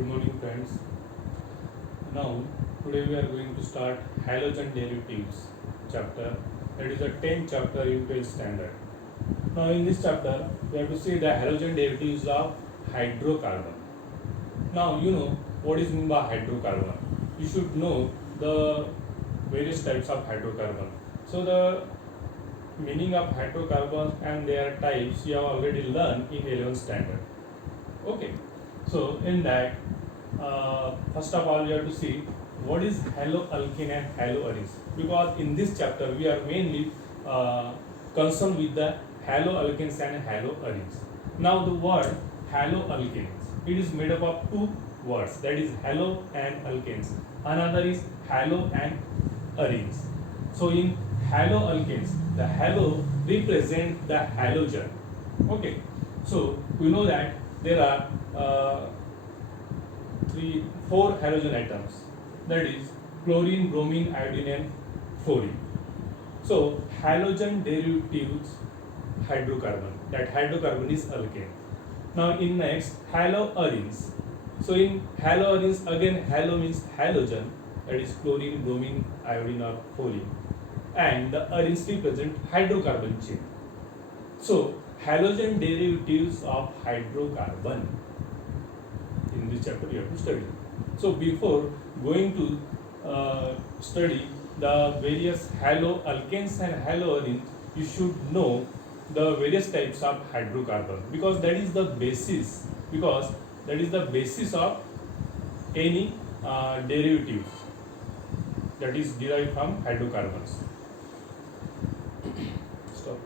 Good morning, friends. Now, today we are going to start halogen derivatives chapter. That is a 10th chapter in 12th standard. Now, in this chapter, we have to see the halogen derivatives of hydrocarbon. Now, you know what is meant by hydrocarbon. You should know the various types of hydrocarbon. So, the meaning of hydrocarbons and their types you have already learned in 11th standard. Okay. So, in that, first of all, you have to see what is haloalkane and haloarenes, because in this chapter we are mainly concerned with the haloalkanes and haloarenes. Now, the word haloalkanes, it is made up of two words, that is halo and alkanes. Another is halo and arenes. So, in haloalkanes, the halo represent the halogen. Okay. So, we know that there are 4 halogen atoms, that is chlorine, bromine, iodine and fluorine. So halogen derivatives hydrocarbon, that hydrocarbon is alkane. Now in next haloarenes. So in haloarenes again halo means halogen, that is chlorine, bromine, iodine or fluorine, and the arenes represent hydrocarbon chain. So halogen derivatives of hydrocarbon, in this chapter you have to study. So before going to study the various haloalkanes and haloarenes, you should know the various types of hydrocarbon, because that is the basis, of any derivatives that is derived from hydrocarbons. Stop.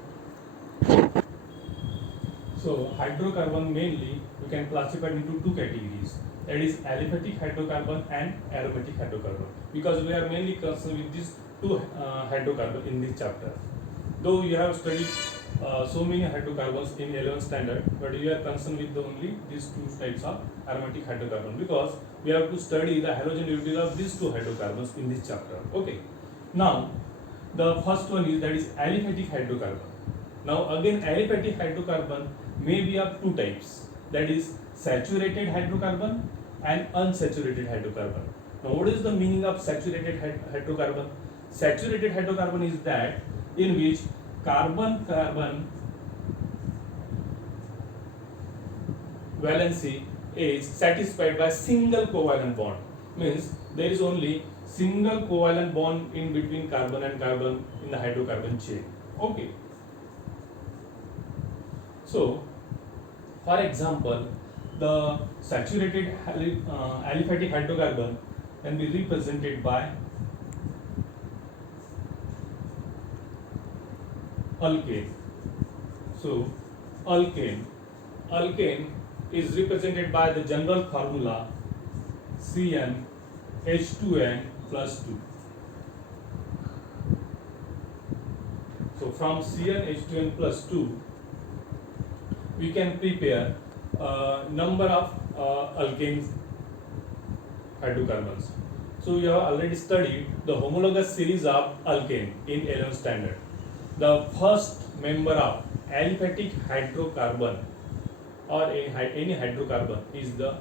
So hydrocarbon mainly we can classify into two categories, that is aliphatic hydrocarbon and aromatic hydrocarbon, because we are mainly concerned with these two hydrocarbons in this chapter. Though you have studied so many hydrocarbons in 11th standard, but we are concerned with only these two types of aromatic hydrocarbon, because we have to study the halogen derivative of these two hydrocarbons in this chapter. Okay. Now the first one is, that is aliphatic hydrocarbon. Now again aliphatic hydrocarbon may be of two types, that is saturated hydrocarbon and unsaturated hydrocarbon. Now what is the meaning of saturated hydrocarbon? Saturated hydrocarbon is that in which carbon-carbon valency is satisfied by single covalent bond, means there is only single covalent bond in between carbon and carbon in the hydrocarbon chain. Okay. So, for example, the saturated aliphatic hydrocarbon can be represented by alkane. So, alkane is represented by the general formula CnH2n plus 2. So, from CnH2n plus 2, we can prepare number of alkanes hydrocarbons. So you have already studied the homologous series of alkane in 11th standard. The first member of aliphatic hydrocarbon or any hydrocarbon is the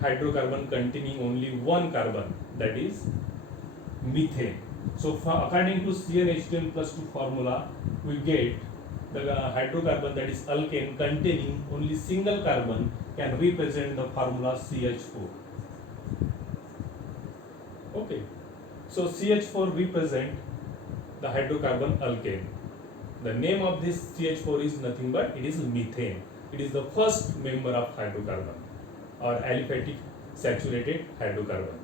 hydrocarbon containing only one carbon, that is methane. So according to CnH2n plus 2 formula, we get the hydrocarbon, that is alkane containing only single carbon, can represent the formula CH4. Okay. So CH4 represent the hydrocarbon alkane. The name of this CH4 is nothing but it is methane. It is the first member of hydrocarbon or aliphatic saturated hydrocarbon.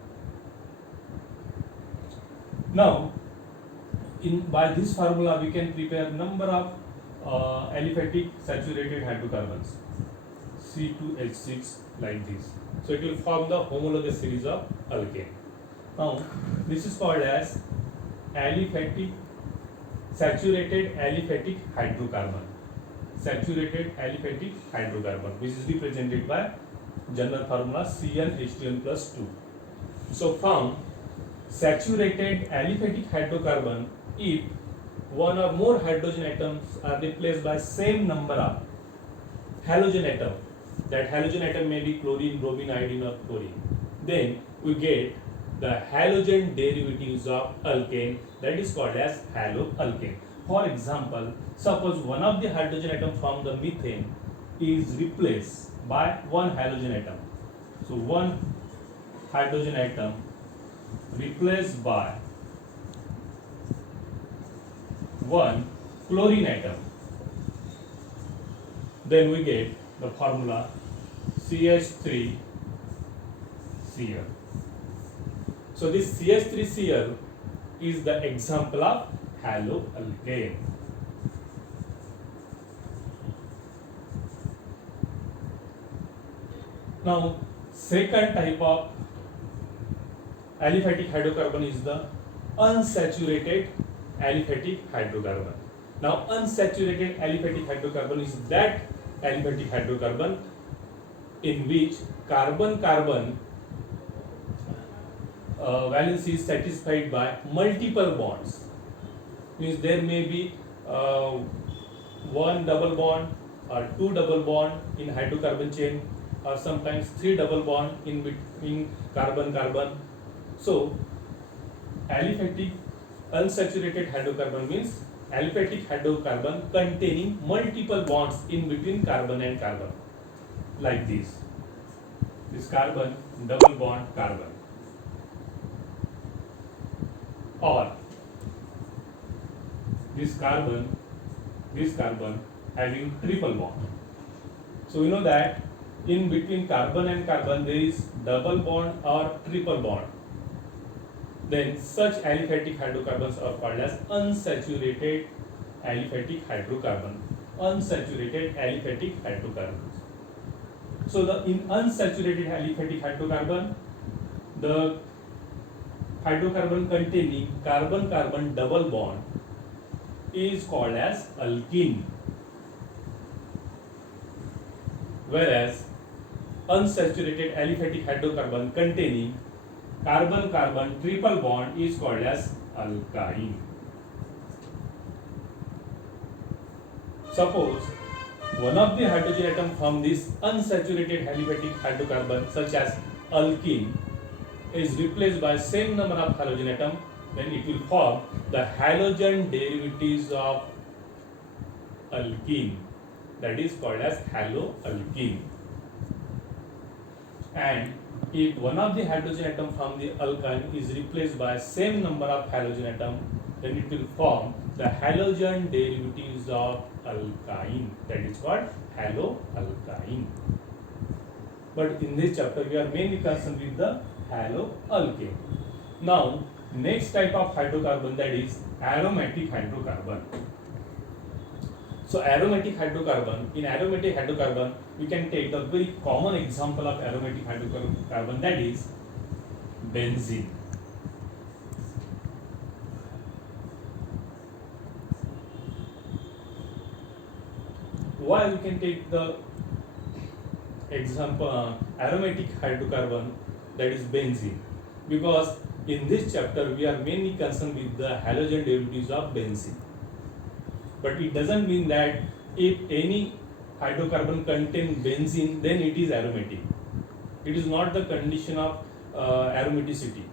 Now, by this formula we can prepare number of aliphatic saturated hydrocarbons, C2H6, like this. So it will form the homologous series of alkane. Now this is called as saturated aliphatic hydrocarbon, which is represented by general formula CnH2n plus 2. So from saturated aliphatic hydrocarbon, if one or more hydrogen atoms are replaced by same number of halogen atoms, that halogen atom may be chlorine, bromine, iodine or chlorine, then we get the halogen derivatives of alkane, that is called as haloalkane. For example, suppose one of the hydrogen atom from the methane is replaced by one halogen atom. So one hydrogen atom replaced by one chlorine atom, then we get the formula CH3Cl. So this CH3Cl is the example of haloalkane. Now, second type of aliphatic hydrocarbon is the unsaturated aliphatic hydrocarbon. Now, unsaturated aliphatic hydrocarbon is that aliphatic hydrocarbon in which carbon-carbon valence is satisfied by multiple bonds. Means there may be one double bond or two double bond in hydrocarbon chain, or sometimes three double bond in between carbon-carbon. So, aliphatic unsaturated hydrocarbon means aliphatic hydrocarbon containing multiple bonds in between carbon and carbon, like this. This carbon double bond carbon, or this carbon having triple bond. So we know that in between carbon and carbon there is double bond or triple bond. Then such aliphatic hydrocarbons are called as unsaturated aliphatic hydrocarbon. Unsaturated aliphatic hydrocarbons. So in unsaturated aliphatic hydrocarbon, the hydrocarbon containing carbon-carbon double bond is called as alkene, whereas unsaturated aliphatic hydrocarbon containing carbon-carbon triple bond is called as alkyne. Suppose one of the hydrogen atom from this unsaturated aliphatic hydrocarbon such as alkene is replaced by same number of halogen atom, then it will form the halogen derivatives of alkene, that is called as haloalkene. And if one of the hydrogen atom from the alkyne is replaced by same number of halogen atom, then it will form the halogen derivatives of alkyne, that is called haloalkyne. But in this chapter we are mainly concerned with the haloalkane. Now next type of hydrocarbon, that is aromatic hydrocarbon. So aromatic hydrocarbon, in aromatic hydrocarbon we can take the very common example of aromatic hydrocarbon, that is benzene. Why we can take the example aromatic hydrocarbon, that is benzene? Because in this chapter we are mainly concerned with the halogen derivatives of benzene. But it doesn't mean that if any hydrocarbon contains benzene, then it is aromatic. It is not the condition of aromaticity.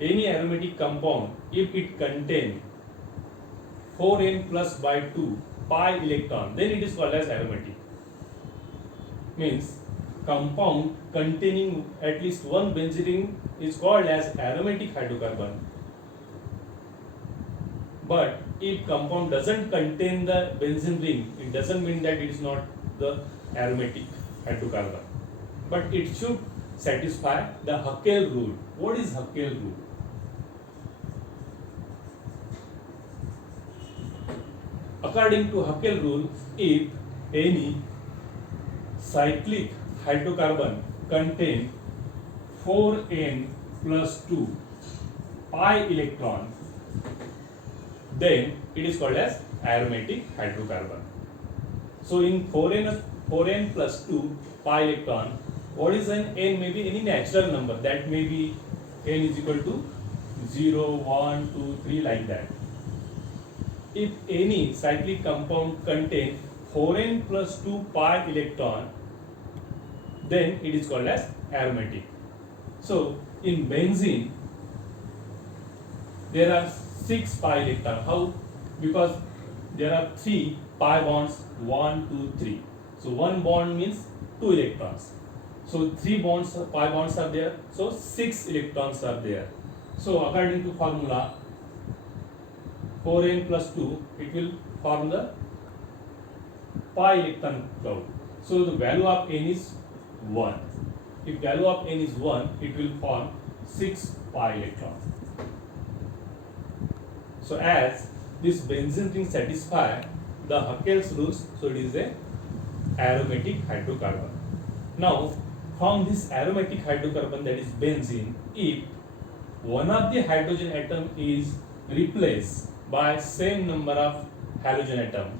Any aromatic compound, if it contains 4n plus by 2 pi electron, then it is called as aromatic. Means compound containing at least one benzene ring is called as aromatic hydrocarbon. But if compound doesn't contain the benzene ring, it doesn't mean that it is not the aromatic hydrocarbon. But it should satisfy the Haeckel rule. What is Haeckel rule? According to Haeckel rule, if any cyclic hydrocarbon contain 4n plus 2 pi electron, then it is called as aromatic hydrocarbon. So in 4n plus 2 pi electron, what is an n? May be any natural number, that may be n is equal to 0, 1, 2, 3 like that. If any cyclic compound contains 4n plus 2 pi electron, then it is called as aromatic. So in benzene there are 6 pi electron. How? Because there are 3 pi bonds, 1, 2, 3. So one bond means 2 electrons. So 3 bonds, pi bonds are there. So 6 electrons are there. So according to formula 4n plus 2, it will form the pi electron cloud. So the value of n is 1. If value of n is 1, it will form 6 pi electrons. So as this benzene ring satisfy the Huckel's rules, so it is a aromatic hydrocarbon. Now from this aromatic hydrocarbon, that is benzene, if one of the hydrogen atom is replaced by same number of halogen atom,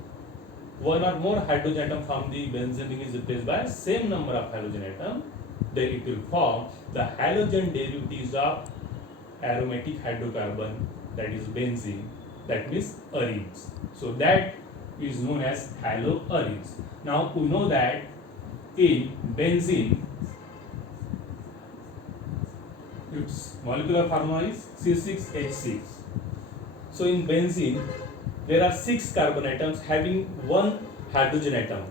one or more hydrogen atom from the benzene ring is replaced by same number of halogen atom, then it will form the halogen derivatives of aromatic hydrocarbon, that is benzene, that means arenes. So that is known as haloarenes. Now we know that in benzene its molecular formula is C6H6. So in benzene there are 6 carbon atoms having one hydrogen atom,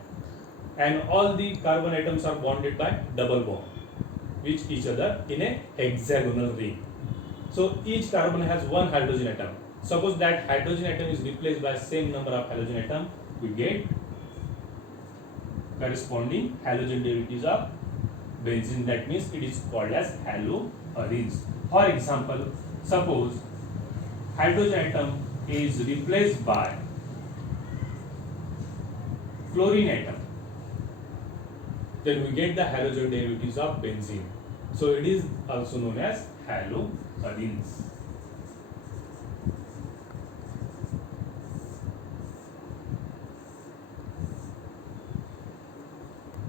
and all the carbon atoms are bonded by double bond with each other in a hexagonal ring. So each carbon has one hydrogen atom. Suppose that hydrogen atom is replaced by same number of halogen atom, we get corresponding halogen derivatives of benzene. That means it is called as haloarenes. For example, suppose hydrogen atom is replaced by chlorine atom, then we get the halogen derivatives of benzene. So it is also known as haloarenes.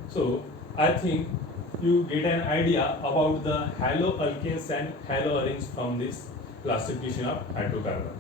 So I think you get an idea about the haloalkanes and haloarenes from this classification of hydrocarbon.